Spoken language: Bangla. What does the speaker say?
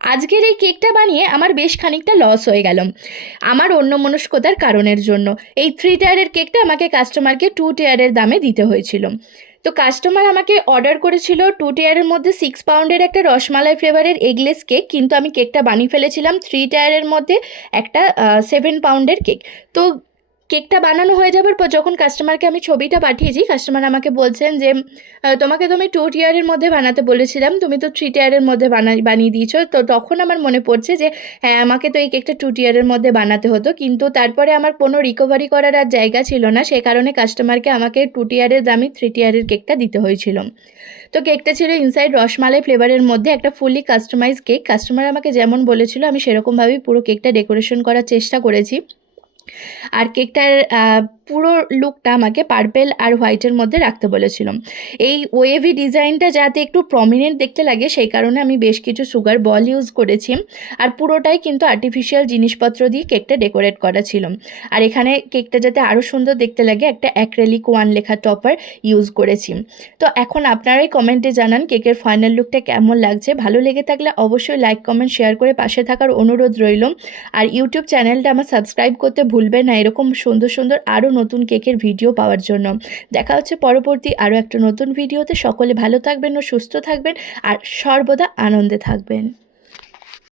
আজকের এই কেকটা বানিয়ে আমার বেশ খানিকটা লস হয়ে গেল আমার অন্যমনস্কতার কারণের জন্য। এই 3 টায়ারের কেকটা আমাকে কাস্টমারকে 2 টায়ারের দামে দিতে হয়েছিল। তো কাস্টমার আমাকে অর্ডার করেছিল 2 টায়ারের মধ্যে 6 পাউন্ডের একটা রসমালাই ফ্লেভারের এগলেস কেক, কিন্তু আমি কেকটা বানিয়ে ফেলেছিলাম 3 টায়ারের মধ্যে একটা 7 পাউন্ডের কেক। তো কেকটা বানানো হয়ে যাবার পর যখন কাস্টমারকে আমি ছবিটা পাঠিয়েছি, কাস্টমার আমাকে বলছেন যে তোমাকে তো আমি 2 টায়ারের মধ্যে বানাতে বলেছিলাম, তুমি তো 3 টায়ারের মধ্যে বানিয়ে দিয়েছো। তো তখন আমার মনে পড়ছে যে হ্যাঁ, আমাকে তো এই কেকটা 2 টায়ারের মধ্যে বানাতে হতো, কিন্তু তারপরে আমার কোনো রিকভারি করার আর জায়গা ছিল না, সে কারণে কাস্টমারকে আমাকে 2 টায়ারের দামই 3 টায়ারের কেকটা দিতে হয়েছিল। তো কেকটা ছিল ইনসাইড রসমালাই ফ্লেভারের মধ্যে একটা ফুললি কাস্টমাইজ কেক। কাস্টমার আমাকে যেমন বলেছিল আমি সেরকমভাবেই পুরো কেকটা ডেকোরেশন করার চেষ্টা করেছি। আর কেকটার পুরো লুকটা আমাকে পার্পেল আর হোয়াইটের মধ্যে রাখতে বলেছিলাম। এই ওয়েভি ডিজাইনটা যাতে একটু প্রমিনেন্ট দেখতে লাগে সেই কারণে আমি বেশ কিছু সুগার বল ইউজ করেছি। আর পুরোটাই কিন্তু আর্টিফিশিয়াল জিনিসপত্র দিয়ে কেকটা ডেকোরেট করা ছিল। আর এখানে কেকটা যাতে আরও সুন্দর দেখতে লাগে একটা অ্যাক্রেলিক 1 লেখা টপার ইউজ করেছি। তো এখন আপনারাই কমেন্টে জানান কেকের ফাইনাল লুকটা কেমন লাগছে। ভালো লেগে থাকলে অবশ্যই লাইক কমেন্ট শেয়ার করে পাশে থাকার অনুরোধ রইল। আর ইউটিউব চ্যানেলটা আমার সাবস্ক্রাইব করতে ভুলবেন না এরকম সুন্দর সুন্দর আরও নতুন কেকের ভিডিও পাওয়ার জন্য। দেখা হচ্ছে পরবর্তী আরও একটা নতুন ভিডিওতে। সকলে ভালো থাকবেন ও সুস্থ থাকবেন আর সর্বদা আনন্দে থাকবেন।